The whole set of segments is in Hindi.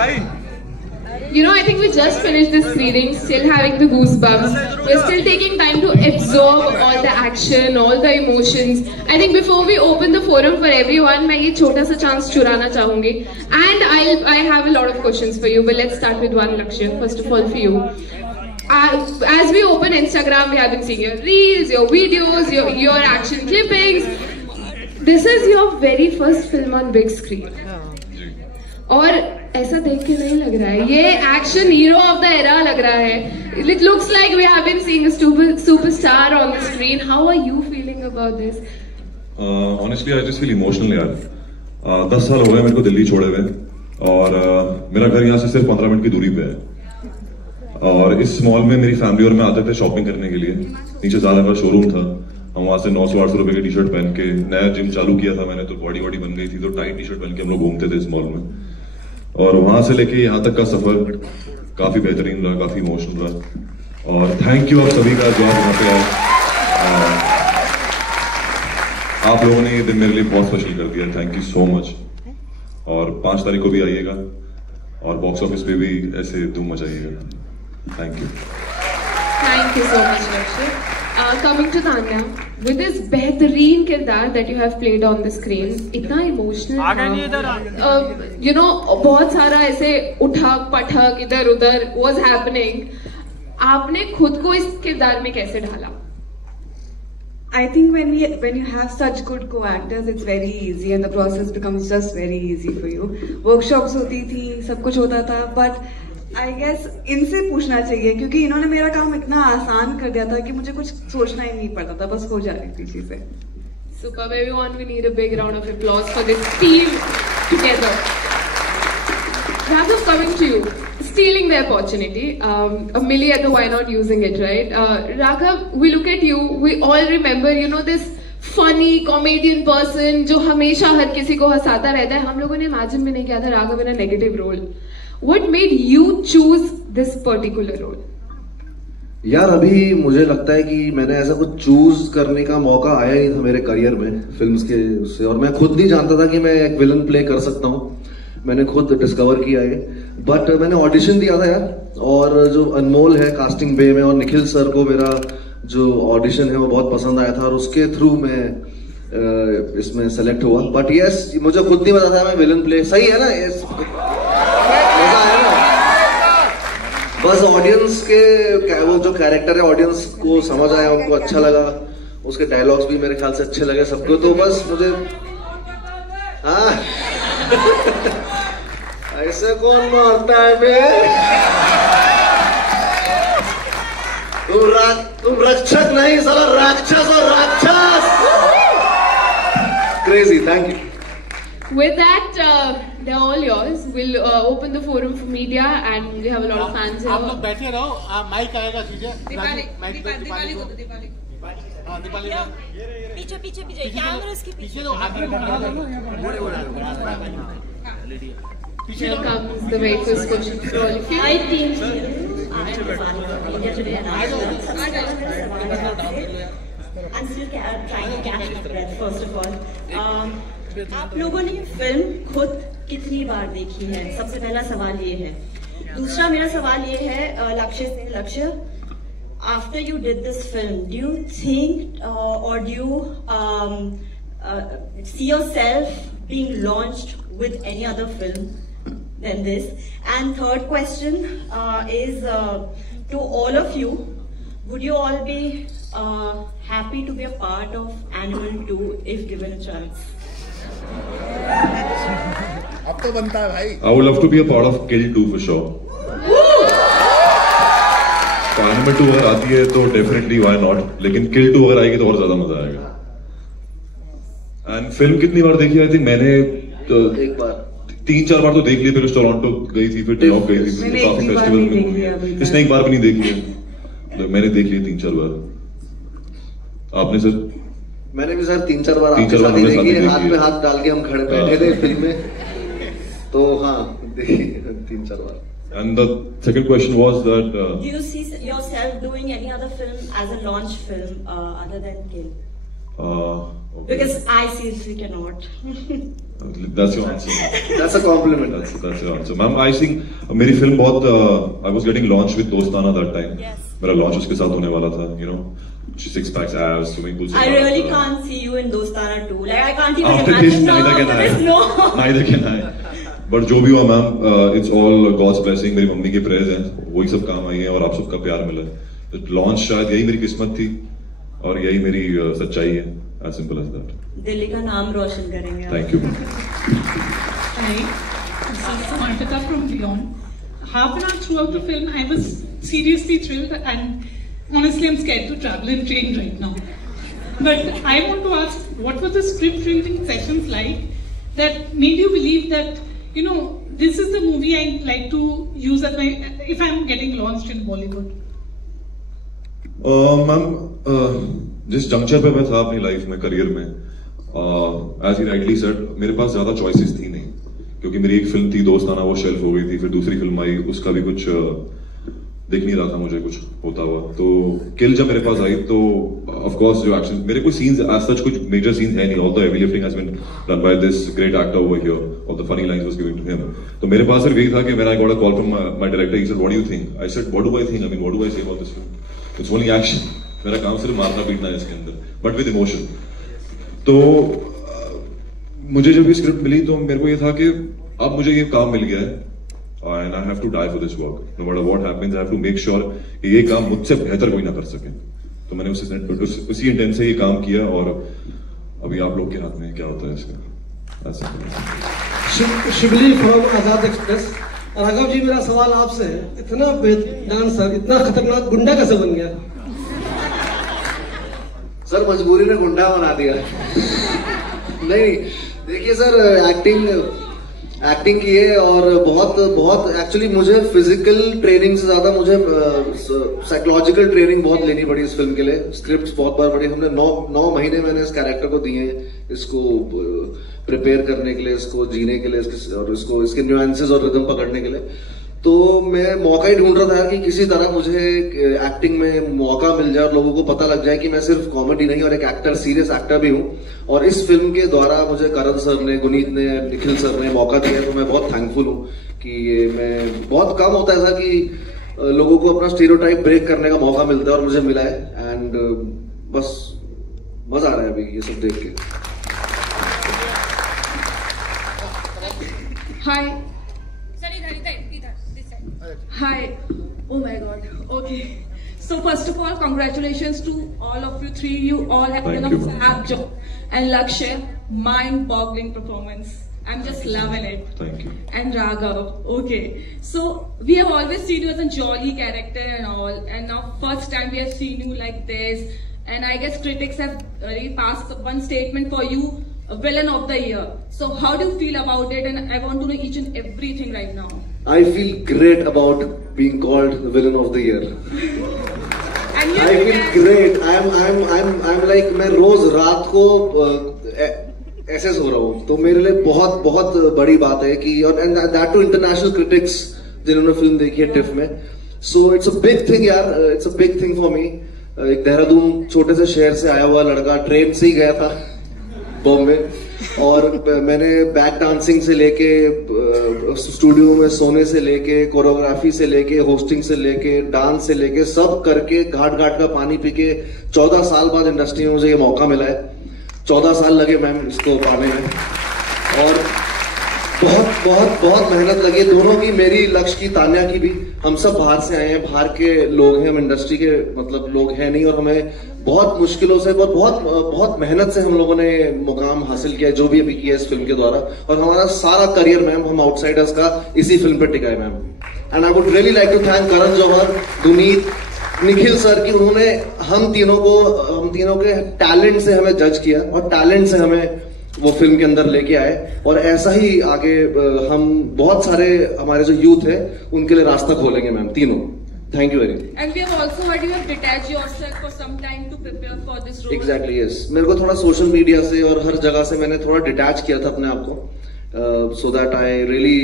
You know, I think we just finished the screening, still having the goosebumps. We're still taking time to absorb all the action, all the emotions. I think before we open the forum for everyone, मैं ये छोटा सा chance चुराना चाहूँगी. And I have a lot of questions for you, but let's start with one, Lakshya. First of all, for you. As we open Instagram, we have been seeing your reels, your videos, your action clippings. This is your very first film on big screen. और ऐसा देख के नहीं लग रहा है, ये action hero of the era लग रहा है. It looks like we have been seeing a superstar on the screen. How are you feeling about this? Honestly, I just feel emotional यार. 10 साल हो गए मेरे को दिल्ली छोड़े हुए और मेरा घर यहाँ से सिर्फ 15 मिनट की दूरी पे है और इस मॉल में मेरी फैमिली और मैं आते थे शॉपिंग करने के लिए. नीचे ज़ारा का शोरूम था, हम वहाँ से 900-800 रुपए की टी शर्ट पहन के, नया जिम चालू किया था मैंने तो बॉडी बन गई थी तो टाइट टी शर्ट पहन के हम लोग घूमते थे इस मॉल में. और वहां से लेके यहाँ तक का सफर काफी बेहतरीन रहा, काफी इमोशनल रहा और थैंक यू आप सभी का जो आप वहाँ पे आए. आप लोगों ने ये दिन मेरे लिए बहुत स्पेशल कर दिया. Thank you so much. और 5 तारीख को भी आइएगा और बॉक्स ऑफिस पे भी ऐसे धूम मचाइएगा. Thank you so much Lakshya. Coming to Tanya, with this बेहतरीन किरदार that you have played on the screen, इतना इमोशनल, you know, बहुत सारा ऐसे उठक पटक इधर उधर was happening. आपने खुद को इस किरदार में कैसे ढाला? I think when you have such good co-actors, it's very easy and the process becomes just very easy for you. Workshops होती थी, सब कुछ होता था, but I guess इनसे पूछना चाहिए क्योंकि इन्होंने मेरा काम इतना आसान कर दिया था कि मुझे कुछ सोचना ही नहीं पड़ता था, बस हो जा रही थी चीजें. Super, everyone, we need a big round of applause for this team together. Raghav, coming to you, stealing the opportunity. A Millie at the why not using it, right? Raghav, we look at you, we all remember, you know, this funny comedian person जो हमेशा हर किसी को हंसाता रहता है. हम लोगों ने imagine भी नहीं किया था Raghav in a negative role. What made you choose this particular role? यार अभी मुझे लगता है कि मैंने ऐसा कुछ चूज करने का मौका आया नहीं था मेरे करियर में फिल्म्स के उससे, और मैं खुद नहीं जानता था कि मैं एक विलन प्ले कर सकता हूँ. मैंने खुद डिस्कवर किया है, बट मैंने ऑडिशन दिया था यार, और जो अनमोल है कास्टिंग बे में और निखिल सर को मेरा जो ऑडिशन है वो बहुत पसंद आया था और उसके थ्रू मैं इसमें सेलेक्ट हुआ. बट यस, मुझे खुद नहीं पता था मैं विलन प्ले. सही है ना? यस, बस ऑडियंस के वो जो कैरेक्टर है ऑडियंस को समझ आया, उनको अच्छा लगा, उसके डायलॉग्स भी मेरे ख्याल से अच्छे लगे सबको, तो बस मुझे हाँ ऐसे कौन मारता है बे? तुम रक्षक नहीं, साला राक्षस और राक्षस. Crazy. Thank you. With that, they're all yours. We'll open the forum for media and we have a lot of fans here. आप लोग बैठे रहो, माइक आएगा सीधे. दीपाली को पीछे कैमरा इसके पीछे तो आगे Here comes the very first question for all of you. Hi team. Today I'm still trying to catch my breath. First of all, आप लोगों ने ये फिल्म खुद कितनी बार देखी है? सबसे पहला सवाल ये है. दूसरा मेरा सवाल ये है लक्ष्य, after you did this film, do you think or do you see yourself being launched with any other film than this? And third question is to all of you, would you all be happy to be a part of Animal 2 if given a chance? अब तो बनता है भाई. I would love to be a part of Kill 2 for sure. तो Animal 2 अगर आती है तो definitely why not, लेकिन Kill 2 अगर आएगी तो और ज्यादा मजा आएगा. एंड फिल्म कितनी बार देखी? आई थिंक मैंने तो एक बार 3-4 बार तो देख ली. फिर टोरंटो गई थी, फिर न्यूयॉर्क गई थी, फिर काफी फेस्टिवल में घूमी है. इसने एक बार भी नहीं देखी है, मैंने देख ली 3-4 बार. आपने सर? मैंने भी सर 3-4 बार आपके साथ ही देखी है. हाथ में हाथ डाल के हम खड़े बैठे थे फिल्म में, तो हाँ देखी 3-4 बार. And the second question was that do you see yourself doing any other film as a launch film other than Kill? Because I seriously cannot. That's your answer. That's a compliment. That's your answer. Ma'am, I think मेरी फिल्म बहुत I was getting launched with दोस्ताना that time. Yes. मेरा launch उसके साथ होने वाला था, you know. 6 packs abs, swimming pool. I really can't see you in Dostana too. Like I can't even After imagine. this, neither can I. No. Neither can I. But जो भी हुआ ma'am, it's all God's blessing. मेरी मम्मी के प्रेयर्स हैं, वही सब काम आई हैं और आप सबका प्यार मिला है. लॉन्च शायद यही मेरी किस्मत थी और यही मेरी सच्चाई है. As simple as that. Delhi का नाम रोशन करेंगे. Thank you. Hi, this is Samarthika from Beyond. Half an hour throughout the film, I was seriously thrilled, and honestly, I'm scared to travel in train right now. But I want to ask, what were the script reading sessions like that made you believe that, you know, this is the movie I'd like to use as my, if I'm getting launched in Bollywood? Ma'am, जिस जंक्चर पे मैं था अपनी लाइफ में, करियर में, एज ही राइटली सेड, मेरे पास ज्यादा चॉइसेस थी नहीं, क्योंकि मेरी एक फिल्म थी दोस्ताना, वो शेल्फ हो गई थी. फिर दूसरी फिल्म आई, उसका भी कुछ दिख नहीं रहा था मुझे कुछ होता हुआ. तो किल जब मेरे पास आई तो ऑफ कोर्स जो एक्शन, मेरे कोई सीन्स एज सच कुछ मेजर सीन्स है नहीं. All the heavy lifting has been done by this great actor over here, all the funny lines was given to him. तो मेरे पास सिर्फ यही था कि मैंने got a call from my director. He said what do you think? I said what do I think? I mean what do I say about this film? It's only action. मेरा काम सिर्फ मारना पीटना है इसके अंदर, बट विद इमोशन. तो मुझे जब ये स्क्रिप्ट मिली तो मेरे को ये था कि अब मुझे ये काम मिल गया है, and I have to die for this work. No matter what happens, I have to make sure कि ये काम मुझसे बेहतर कोई ना कर सके. तो मैंने उसी इंटेंट से ये काम किया और अभी आप लोग के हाथ में क्या होता है इसका. Shibli from Azad express. राघव जी, मेरा सवाल आपसे है, इतना डांसर, इतना खतरनाक गुंडा कैसे बन गया? सर मजबूरी ने गुंडा बना दिया. नहीं, देखिए सर, एक्टिंग की है और बहुत एक्चुअली मुझे फिजिकल ट्रेनिंग से ज्यादा मुझे साइकोलॉजिकल ट्रेनिंग बहुत लेनी पड़ी इस फिल्म के लिए. स्क्रिप्ट बहुत बार पढ़ी हमने. 9 महीने मैंने इस कैरेक्टर को दिए, इसको प्रिपेयर करने के लिए, इसको जीने के लिए, और इसके न्यूएंसेस और रिदम पकड़ने के लिए. तो मैं मौका ही ढूंढ रहा था यार कि किसी तरह मुझे एक्टिंग में मौका मिल जाए और लोगों को पता लग जाए कि मैं सिर्फ कॉमेडी नहीं और एक एक्टर, सीरियस एक्टर भी हूं. और इस फिल्म के द्वारा मुझे करण सर ने, गुनीत ने, निखिल सर ने मौका दिया, तो मैं बहुत थैंकफुल हूं कि मैं बहुत कम होता है ऐसा कि लोगों को अपना स्टीरियोटाइप ब्रेक करने का मौका मिलता है और मुझे मिला है. एंड बस मजा आ रहा है अभी ये सब देख के. हाय. Hi. Oh my God. Okay. So first of all, congratulations to all of you three. You all have done a fab job. And Lakshya, mind-boggling performance. I'm just loving it. Thank you. And Raghav. Okay. So we have always seen you as a jolly character and all. And now first time we have seen you like this. And I guess critics have already passed one statement for you, villain of the year. So how do you feel about it? And I want to know each and everything right now. I feel great about being called the villain of the year. And I feel great. I'm like मैं रोज रात को ऐसे सो रहा हूँ, तो मेरे लिए बहुत बहुत बड़ी बात है कि, और and that to international critics जिन्होंने फिल्म देखी है टिफ में. So it's a big thing यार. It's a big thing for me. एक देहरादून छोटे से शहर से आया हुआ लड़का, ट्रेन से ही गया था बॉम्बे, और मैंने बैक डांसिंग से लेके, स्टूडियो में सोने से लेके, कोरियोग्राफी से लेके, होस्टिंग से लेके, डांस से लेके, सब करके घाट घाट का पानी पी के 14 साल बाद इंडस्ट्री में मुझे ये मौका मिला है. 14 साल लगे मैम इसको पाने में, और बहुत बहुत बहुत मेहनत लगी दोनों की, मेरी, लक्ष्य की, तान्या की भी. हम सब बाहर से आए हैं, बाहर के लोग हैं, हम इंडस्ट्री के मतलब लोग हैं नहीं, और हमें बहुत मुश्किलों से, बहुत मेहनत से हम लोगों ने मुकाम हासिल किया, जो भी अभी किया इस फिल्म के द्वारा. और हमारा सारा करियर मैम, हम आउटसाइडर्स का इसी फिल्म पे टिका है ma'am. And I would really like to thank Karan Johar, Guneet, Nikhil sir की उन्होंने हम तीनों के टैलेंट से हमें जज किया और टैलेंट से हमें वो फिल्म के अंदर लेके आए. और ऐसा ही आगे हम बहुत सारे हमारे जो यूथ है उनके लिए रास्ता खोलेंगे मैम, तीनों. Thank you very much. And we have also heard you have detached yourself for some time to prepare for this role. Exactly, yes. मेरे को थोड़ा सोशल मीडिया से और हर जगह से मैंने थोड़ा डिटैच किया था अपने आप को, so that I really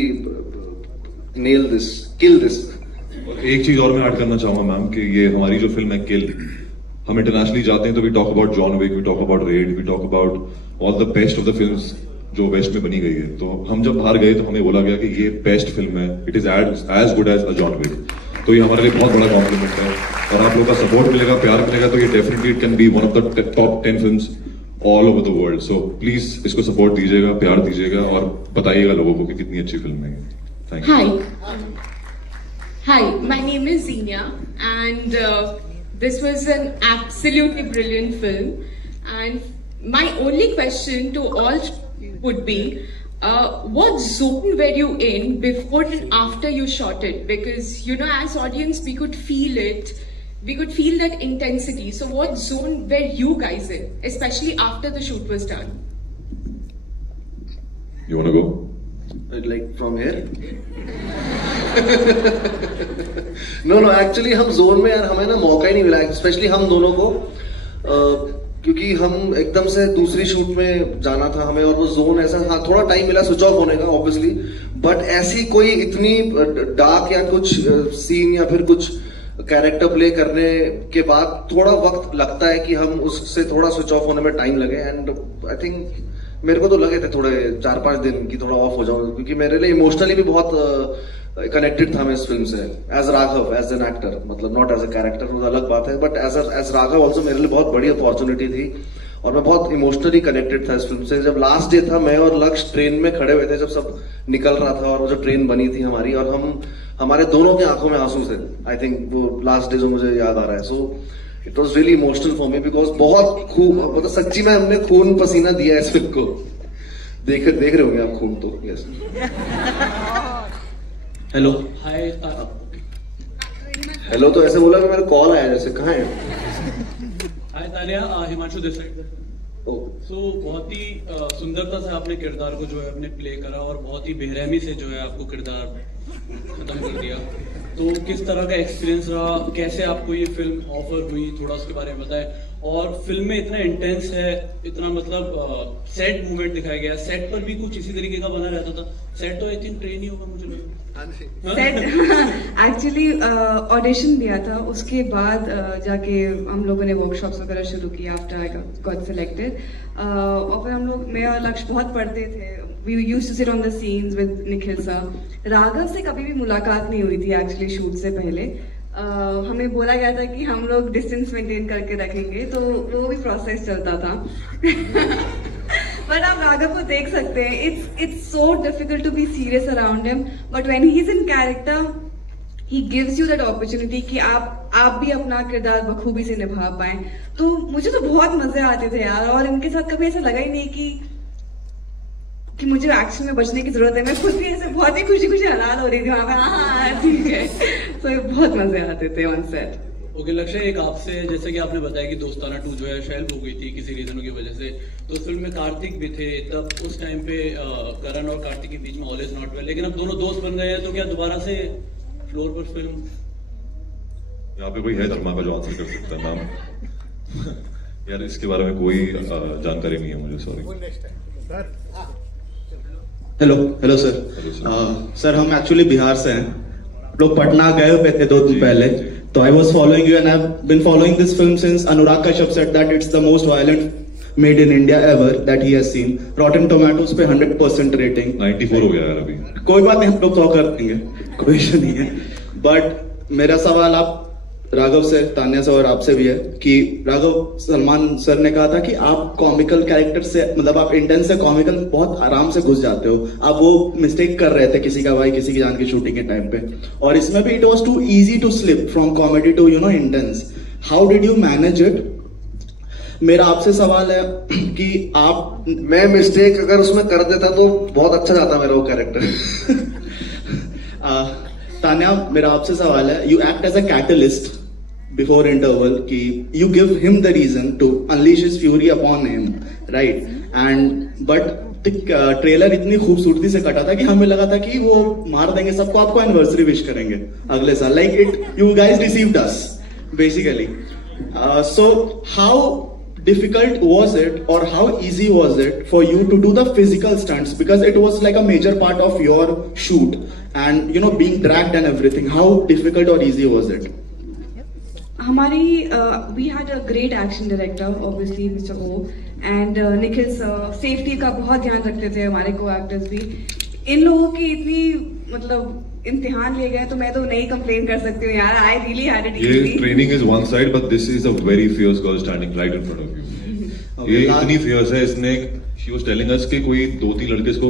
nail this, kill this. एक चीज और मैं ऐड करना चाहूंगा मैम कि ये हमारी जो फिल्म है किल, हम इंटरनेशनली जाते हैं तो we talk about John Wick, we talk about Raid, we talk about all the best of the films जो वेस्ट में बनी गई है। तो हम जब बाहर गए तो हमें बोला गया कि ये बेस्ट फिल्म है, it is as good as a John Wick. तो ये हमारे लिए बहुत बड़ा कॉम्प्लीमेंट है और आप लोगों का सपोर्ट मिलेगा, प्यार मिलेगा तो ये definitely it can be one of the top 10 films all over the world. So please इसको सपोर्ट दीजिएगा, प्यार दीजिएगा और बताइएगा लोगों को कि कितनी अच्छी फिल्म है। Thank you. Hi, my name is Zenia and this was an absolutely brilliant film, and my only question to all would be what zone were you in before and after you shot it? Because you know, as audience we could feel it, we could feel that intensity. So what zone were you guys in, especially after the shoot was done? You want to go? Like from here? No, actually हम जोन में यार हमें ना मौका ही नहीं मिला, स्पेशली हम दोनों को, क्योंकि हम एकदम से दूसरी शूट में जाना था हमें, और वो जोन ऐसा, हाँ थोड़ा टाइम मिला स्विच ऑफ होने का ऑब्वियसली, बट ऐसी कोई इतनी डार्क या कुछ सीन या फिर कुछ कैरेक्टर प्ले करने के बाद थोड़ा वक्त लगता है कि हम उससे थोड़ा स्विच ऑफ होने में टाइम लगे। एंड आई थिंक मेरे को तो लगे थे थोड़े 4-5 दिन की थोड़ा ऑफ हो जाऊं, क्योंकि मेरे लिए इमोशनली भी बहुत कनेक्टेड था मैं इस फिल्म से, as Raghav, as an actor, मतलब नॉट एज अ कैरेक्टर, वो अलग बात है, बट एज राघव ऑल्सो मेरे लिए बहुत बड़ी अपॉर्चुनिटी थी और मैं बहुत इमोशनली कनेक्टेड था इस फिल्म से। जब लास्ट डे था, मैं और लक्ष्य ट्रेन में खड़े हुए थे जब सब निकल रहा था और वो जो ट्रेन बनी थी हमारी, और हमारे दोनों की आंखों में आंसू थे। आई थिंक वो लास्ट डे जो मुझे याद आ रहा है, so it was really emotional for me, because बहुत खून, मतलब सच्ची में हमने खून पसीना दिया इस फिल्म को। देख रहे होंगे आप खून तो। यस। हेलो, हाय। हेलो तो ऐसे बोला कि मेरा कॉल आया जैसे, कहाँ है? हाय तानिया, हिमांशु दिस साइड। सो बहुत ही सुंदरता से आपने किरदार को जो है अपने प्ले करा और बहुत ही बेरहमी से जो है आपको किरदार खत्म कर दिया। तो किस तरह का एक्सपीरियंस रहा, कैसे आपको ये फिल्म ऑफर हुई, थोड़ा उसके बारे में बताएं। और फिल्म में इतना इंटेंस है, इतना मतलब सेट मूवमेंट दिखाया गया, सेट पर भी कुछ इसी तरीके का बना रहता था। सेट तो आई थिंक ट्रेन ही होगा मुझे लगता। सेट एक्चुअली ऑडिशन दिया था, उसके बाद जाके हम लोगों ने वर्कशॉप्स वगैरह शुरू किया आफ्टर आई गॉट सिलेक्टेड। और फिर हम लोग, मैं और लक्ष्य बहुत पढ़ते थे, we used to sit on the scenes with Nikhil sir. Raghav से कभी भी मुलाकात नहीं हुई थी एक्चुअली शूट से पहले। हमें बोला गया था कि हम लोग डिस्टेंस मेंटेन करके रखेंगे, तो वो भी प्रोसेस चलता था। बट आप राघव को देख सकते हैं, it's so difficult to be serious around him, but when he is in character he gives you that opportunity कि आप भी अपना किरदार बखूबी से निभा पाए। तो मुझे तो बहुत मजे आते थे यार, और इनके साथ कभी ऐसा लगा ही नहीं कि मुझे एक्शन में बचने की जरूरत है। मैं खुद भी ऐसे बहुत ही खुशी हैरान हो रही थी वहां पे, हाँ ठीक है। तो बहुत मजे आते थे ऑन सेट। ओके लक्ष्य, एक आपसे, जैसे कि आपने बताया कि दोस्ताना 2 जो है शेल्फ हो गई थी किसी रीजनों की वजह से, तो उस फिल्म में कार्तिक भी थे, तब उस टाइम पे करण और कार्तिक के बीच में ऑल इज नॉट वेल, लेकिन अब दोनों दोस्त बन गए हैं, तो क्या दोबारा से फ्लोर पर फिल्म? यहाँ पे कोई है धर्मा का जो आंसर कर सकता है नाम? यार इसके बारे में कोई जानकारी नहीं है मुझे, सॉरी। Hello sir. सर हम एक्चुअली बिहार से हैं, लोग पटना गए हुए थे 2 दिन पहले, तो I was following you and I have been following this film since Anurag Kashyap said that it's the most violent made in India ever that he has seen. Rotten Tomatoes पे 100% रेटिंग, 94 हो गया यार अभी। कोई बात नहीं, हम लोग तो कर देंगे, कोई इशू नहीं है। बट मेरा सवाल आप राघव से, तान्या से और आपसे भी है कि राघव, सलमान सर ने कहा था कि आप कॉमिकल कैरेक्टर से, मतलब आप इंटेंस से कॉमिकल बहुत आराम से घुस जाते हो। आप वो मिस्टेक कर रहे थे किसी का भाई किसी की जान की शूटिंग के टाइम पे, और इसमें भी it was too easy to slip from comedy to you know intense. How did you manage it? मेरा आपसे सवाल है कि आप, मैं मिस्टेक अगर उसमें कर देता तो बहुत अच्छा जाता मेरा वो कैरेक्टर। तान्या, मेरा आपसे सवाल है, you act as a catalyst before interval कि you give him the reason to unleash his fury upon him, right? And but trailer इतनी खूबसूरती से कटा था कि हमें लगा था कि वो मार देंगे सबको, आपको एनिवर्सरी विश करेंगे अगले साल, like it you guys received us basically. So how difficult was it or how easy was it for you to do the physical stunts, because it was like a major part of your shoot and you know being dragged and everything? How difficult or easy was it? हमारी we had a great action director obviously mister Oh and Nikhil sir safety का बहुत ध्यान रखते थे, हमारे को एक्टर्स भी। इन लोगों की इतनी मतलब इम्तिहान लिए गए तो मैं तो नहीं कंप्लेन कर सकती हूँ यार। I really had it easy. ये training is one side but this is a very fierce girl standing right in front of you. ये इतनी फियर्स है, इसने शी वाज टेलिंग अस कि कोई 2-3 लड़के इसको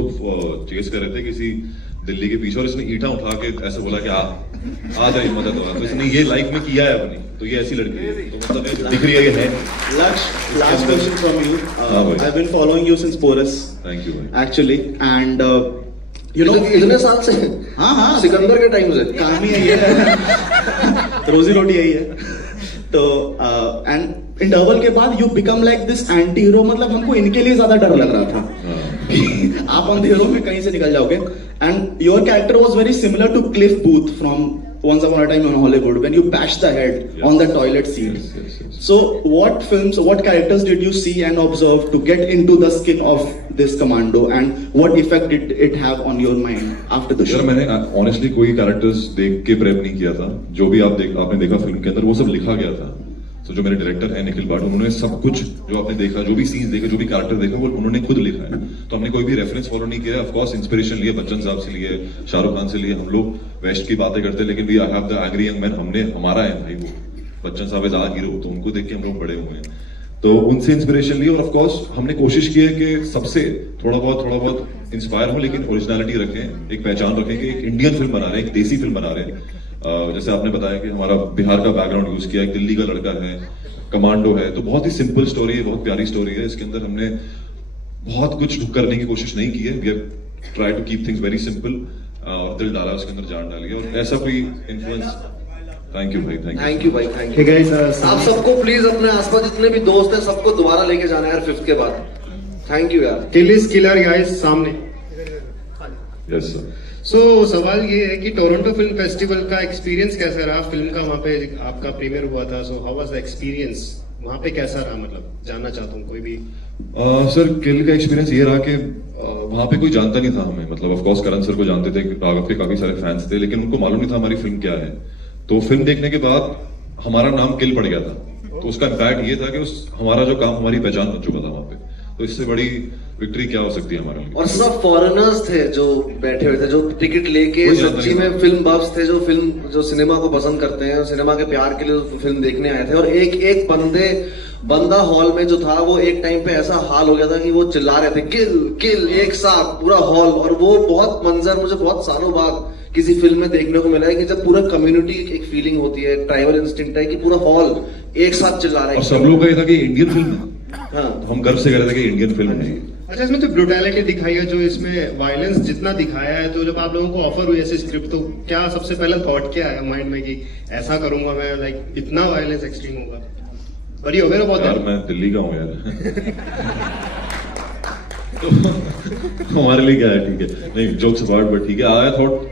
चेस कर रहे थे किसी दिल्ली के पीछे और इसने ईंटा उठा के ऐसे बोला कि आ जा मदद हो। तो इसने ये लाइफ में किया है अपनी, तो ये ऐसी लड़की है, तो मतलब दिख रही है ये है। Laksh, last question from you. I've been following you since Porus. Thank you भाई। Actually, and you know इतने साल से। हाँ सिकंदर के टाइम से काम ही यही है, रोजी रोटी यही है। तो एंड इंटरवल के बाद you become like this anti hero, मतलब हमको इनके लिए ज्यादा डर लग रहा था कि आप अंधेरों में कहीं से निकल जाओगे। And your character was very similar to Cliff Booth from Once Upon a Time in Hollywood when you bashed the head on the toilet seat. Yes. So what films, what characters did you see and observe to get into the skin of this commando, and what effect did it have on your mind after the show? यार मैंने ऑनेस्टली कोई कैरेक्टर्स देख के प्रेप नहीं किया था। जो भी आपने देखा फिल्म के अंदर वो सब लिखा गया था। तो जो मेरे डायरेक्टर है निखिल भाट, उन्होंने सब कुछ जो आपने देखा, जो भी सीन्स देखे, जो भी कैरेक्टर देखा, वो उन्होंने खुद लिखा है। तो हमने कोई भी रेफरेंस फॉलो नहीं किया। ऑफ कोर्स इंस्पिरेशन लिए, बच्चन साहब से लिए, शाहरुख खान से लिए। हम लोग वेस्ट की बातें करते हैं, लेकिन we I have the angry young man, हमने हमारा है भाई वो बच्चन साहब ज्यादा हीरो, तो उनको देख के हम लोग बड़े हुए हैं, तो उनसे इंस्पिरेशन ली। और ऑफ कोर्स हमने कोशिश की है कि सबसे थोड़ा बहुत इंस्पायर हो, लेकिन ओरिजिनलिटी रखें, एक पहचान रखें कि एक इंडियन फिल्म बना रहे हैं, एक देसी फिल्म बना रहे हैं। जैसे आपने बताया कि हमारा बिहार का बैकग्राउंड यूज किया, एक दिल्ली का लड़का है, कमांडो है, तो बहुत ही सिंपल स्टोरी है, बहुत प्यारी स्टोरी है। इसके अंदर हमने बहुत कुछ करने की कोशिश नहीं की है। We have try to keep things very simple, और दिल डाला उसके अंदर, जान डाली, और ऐसा कोई इन्फ्लुएंस। थैंक यू भाई, थैंक यू भाई, थैंक यू। आप सबको प्लीज अपने आसपास जितने भी दोस्त हैं सबको दोबारा लेके जाना है यार 5th के बाद। थैंक यू यार। किल इज किलर गाइस, सामने। Yes sir. सो सवाल ये है कि टोरंटो फिल्म फेस्टिवल का एक्सपीरियंस कैसा रहा? फिल्म का वहाँ पे आपका प्रीमियर हुआ था, so how was the experience वहाँ पे, कैसा रहा? मतलब जानना चाहता हूँ कोई भी। सर किल का एक्सपीरियंस ये रहा कि वहाँ पे कोई जानता नहीं था हमें। मतलब ऑफ कोर्स करण सर को जानते थे, राघव के काफी सारे फैंस थे, लेकिन उनको मालूम नहीं था हमारी फिल्म क्या है। तो फिल्म देखने के बाद हमारा नाम किल पड़ गया था, तो उसका इम्पैक्ट ये था कि हमारा जो काम, हमारी पहचान बन चुका था वहाँ पे। तो इससे बड़ी विक्ट्री क्या हो सकती है हमारे लिए। और सब फॉरेनर्स थे जो बैठे हुए थे, जो टिकट लेके सच्ची में फिल्म बफ्स थे, जो सिनेमा को पसंद करते हैं, सिनेमा के प्यार के लिए फिल्म देखने आए थे। और एक बंदा हॉल में जो था, वो एक टाइम पे ऐसा हाल हो गया था कि वो चिल्ला रहे थे किल किल एक साथ पूरा हॉल। और वो बहुत मंजर मुझे बहुत सालों बाद किसी फिल्म में देखने को मिला है कि जब पूरा कम्युनिटी एक फीलिंग होती है, ट्राइबल इंस्टिंक्ट है कि पूरा हॉल एक साथ चिल्ला रहा है। और सब लोग का ये था कि इंडियन फिल्म है। हाँ, तो हम गर्व से कह रहे थे कि इंडियन फिल्म है। अच्छा, इसमें तो ब्रूटैलिटी दिखाई है, जो इसमें वायलेंस जितना दिखाया है, तो जब आप लोगों को ऑफर हुई ऐसी स्क्रिप्ट, तो क्या सबसे पहला थॉट क्या है माइंड में कि ऐसा करूंगा मैं, लाइक इतना वायलेंस एक्सट्रीम होगा? पर ये अवेयर बहुत यार, मैं दिल्ली का हूँ यार। तो हमारे लिए क्या है, ठीक है, नहीं जोक्स अपार्ट, बट ठीक है, आया थॉट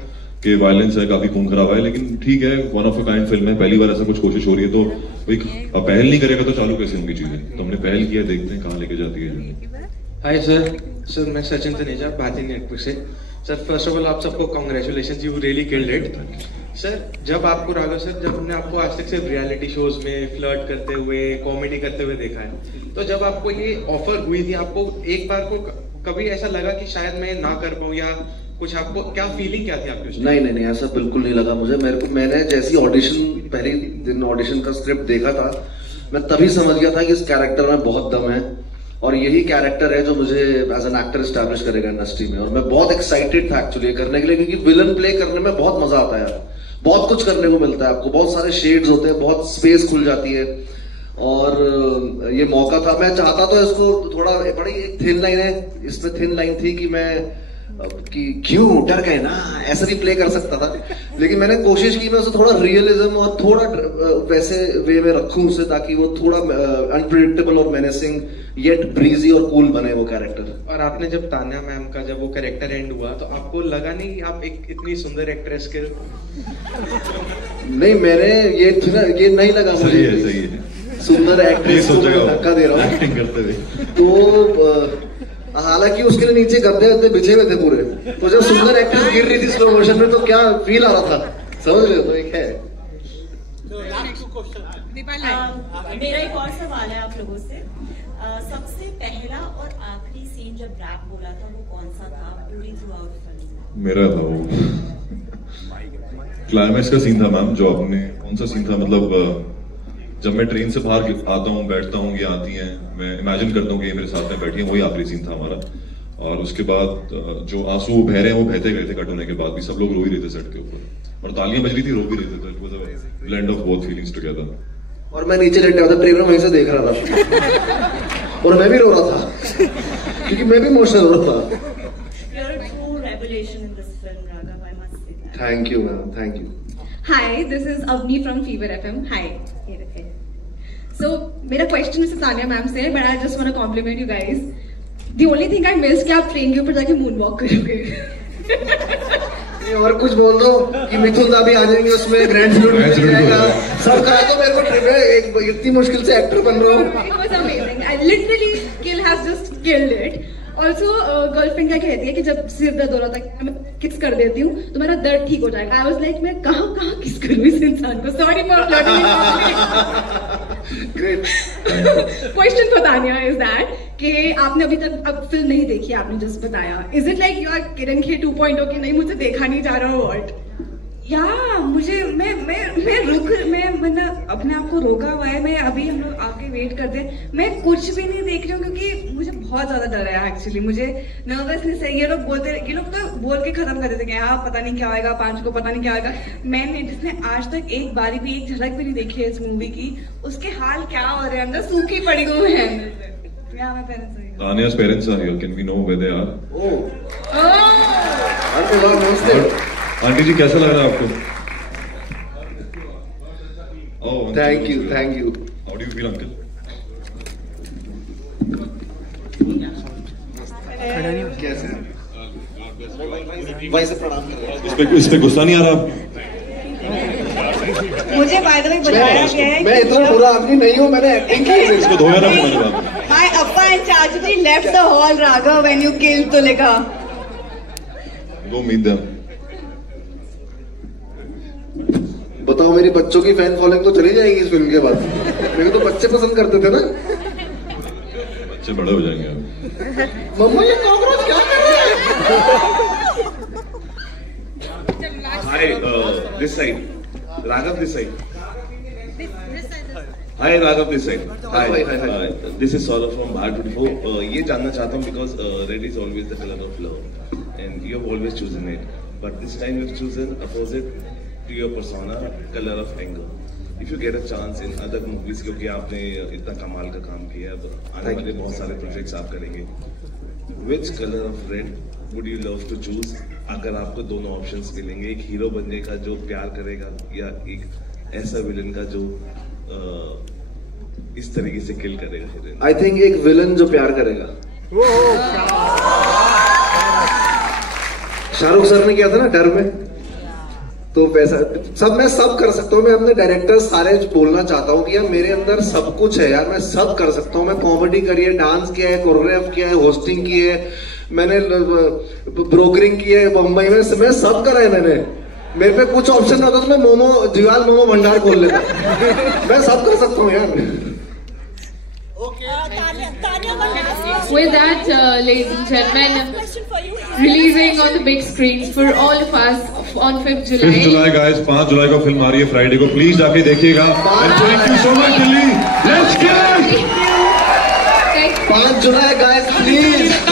कि वायलेंस है, काफी खून खराब है, लेकिन ठीक है, one of a kind film है, पहली बार ऐसा कुछ कोशिश हो रही है, तो कोई पहल नहीं करेगा तो चालू कैसे होंगी चीजें। तो हमने पहल किया, देखते हैं कहाँ लेके जाती है। हाय सर मैं सचिन तनेजा, भारतीय नेटवर्क से। सर फर्स्ट ऑफ ऑल आप सबको congratulations, you really killed it. Sir जब आपको राघव सर, जब हमने आपको आज तक सिर्फ रियलिटी शोज में फ्लर्ट करते हुए, कॉमेडी करते हुए देखा है, तो जब आपको ये ऑफर हुई थी, आपको एक बार को कभी ऐसा लगा कि शायद मैं ना कर पाऊँ, या कुछ आपको क्या फीलिंग क्या थी आपकी? नहीं, ऐसा बिल्कुल नहीं लगा मुझे। मैंने जैसी ऑडिशन, पहले दिन ऑडिशन का स्क्रिप्ट देखा था, मैं तभी समझ गया था कि इस कैरेक्टर में बहुत दम है, और यही कैरेक्टर है जो मुझे एज एन एक्टर एस्टैब्लिश करेगा इंडस्ट्री में। और मैं बहुत एक्साइटेड था एक्चुअली करने के लिए, क्योंकि विलन प्ले करने में बहुत मजा आता है यार। बहुत कुछ करने को मिलता है आपको, बहुत सारे शेड्स होते हैं, बहुत स्पेस खुल जाती है, और ये मौका था। मैं चाहता तो इसको थोड़ा, बड़ी एक थिन लाइन है इसमें, थिन लाइन थी कि मैं कि क्यों डर गए ना, ऐसा भी प्ले कर सकता था, लेकिन मैंने कोशिश की मैं उसे थोड़ा रियलिज्म और थोड़ा वैसे वे में रखूं उसे, ताकि वो थोड़ा अनप्रिडिक्टेबल और मेनेसिंग येट ब्रीजी और कूल बने वो कैरेक्टर। और आपने जब तान्या मैम का जब वो कैरेक्टर एंड हुआ, तो आपको लगा नहीं आप एक इतनी सुंदर एक्ट्रेस के? नहीं, मैंने ये नहीं लगा मुझे। सही है। सुंदर एक्ट्रेस को धक्का दे रहा हूँ एक्टिंग करते हुए, तो हालांकि उसके लिए नीचे गद्दे बिछे हुए थे पूरे, तो जब सुंदर एक्ट्रेस गिर रही थी स्लो मोशन में, तो क्या फील आ रहा था, समझ रहे हो? तो एक है। मेरा एक और सवाल है आप लोगों से। सबसे पहला और आखिरी सीन जब रैप बोला था वो कौन सा था पूरी थ्रूआउट फिल्म? मेरा था वो क्लाइमैक्स का सीन था मैम। जो आपने कौन सा सीन था, मतलब जब मैं ट्रेन से बाहर आता हूँ, बैठता हूँ, ये आती हैं, मैं इमेजिन करता हूँ कि ये मेरे साथ में बैठी है, वही आखिरी सीन था हमारा। और उसके बाद जो आंसू बह रहे हैं वो बहते गए थे कट होने के बाद भी, सब लोग रो ही रहे थे सेट के ऊपर और तालियां बज रही थी, रो भी रहे थे। It was a blend of both feelings together. और मैं नीचे लेटा हुआ था प्रेम वहीं से देख रहा था और मैं भी रो रहा था क्योंकि मैं भी इमोशनल हो रहा था। Thank you ma'am, thank you. Hi, this is Avni from Fever FM. Hi. So, मेरा क्वेश्चन मिसेस तानिया मैम से है, but I just want to compliment you guys. The only thing I missed कि आप ट्रेन के ऊपर जाके मून वॉक करोगे। और कुछ बोल दो कि मिथुन दा भी आ जाएंगे उसमें, ग्रैंड फ्लूट मिल जाएगा, सब करा दो मेरे को ट्रिप है। एक इतनी मुश्किल से एक्टर बन रहा हूँ। It was amazing. I literally Kill has just killed it. Also girlfriend क्या कहती है कि जब सिर दर्द हो रहा था मैं किस कर देती हूँ तो मेरा दर्द ठीक हो जाएगा। आई वाज लाइक मैं कहाँ किस करूँ इस इंसान को। Sorry for question for Tania is that कि आपने अभी तक अब फिल्म नहीं देखी, आपने जस्ट बताया। Is it like you are Kiran Kher 2.0 कि नहीं मुझे देखा नहीं जा रहा हो? व्हाट या मुझे मैंने अपने आप को रोका हुआ है। मैं अभी हम लोग आके वेट करते हैं, मैं कुछ भी नहीं देख रही हूँ क्योंकि मुझे बहुत ज्यादा डर है एक्चुअली। मुझे नर्वसनेस है। ये लोग तो बोल के खत्म कर देते हैं हाँ पता नहीं क्या होगा, 5 को पता नहीं क्या होगा। मैंने जिसने आज तक एक बारी भी एक झलक भी नहीं देखी है इस मूवी की, उसके हाल क्या हो रहे हैं, अंदर सूखी पड़ी हुई है। Tanya's parents are here. Can we know where they are? Aunty ji कैसा लग रहा है आपको? Thank you, thank you. How do you feel uncle? कैसे? भाई से प्रणाम कर रहे हैं। इस पे गुस्सा नहीं आ रहा? मुझे बाय द वे बताया गया है मैं इतना बुरा आदमी नहीं हूँ, मैंने एक्टिंग की है। इसको धोया ना मैंने। My Appa and Chachuji left the hall, Raghav, when you killed Tulika. Go meet them. बताओ मेरी बच्चों की फैन फॉलोइंग तो चली जाएगी इस फिल्म के बाद। मेरे तो बच्चे पसंद करते थे ना। बच्चे बड़े हो जाएंगे अब। मम्मा ये कॉकरोच क्या कर रहे हैं? Hi, this side. Raghav, this side. Hi, Raghav, this side. Hi. This is Saurabh from Bahar 24. ये जानना चाहता हूँ because red is always the color of love, and you have always chosen it. But this time you have chosen opposite to your persona, color of anger. If you get a chance in other movies, क्योंकि आपने इतना कमाल का काम किया है, तो आने वाले बहुत सारे प्रोजेक्ट्स आप करेंगे. Which color of red would you love to choose? अगर आपको दोनों ऑप्शंस मिलेंगे, एक हीरो बनने का जो प्यार करेगा या एक ऐसा विलन का जो इस तरीके से किल करेगा हीरोइन? आई थिंक एक विलन जो प्यार करेगा। शाहरुख सर ने किया था ना डर में, तो वैसा मैं सब कर सकता हूँ। मैं अपने डायरेक्टर सारे बोलना चाहता हूँ कि यार मेरे अंदर सब कुछ है यार, मैं सब कर सकता हूँ। मैं कॉमेडी करी है, डांस किया है, कोरियोग्राफ किया है, होस्टिंग की है, मैंने ब्रोकरिंग की है मुंबई में, मैं सब करा है मैंने। मेरे पे कुछ ऑप्शन होता तो मैं दीवाल मोमो भंडार खोल लेता। मैं सब कर सकता हूँ यार। With that, ladies and gentlemen, releasing on the big screens for all of us on 5th July. 5th July, guys. 5 जुलाई को फिल्म आ रही है फ्राइडे को, प्लीज जाके देखिएगा। Thank you so much, Delhi. Let's get it. 5 July, guys, please.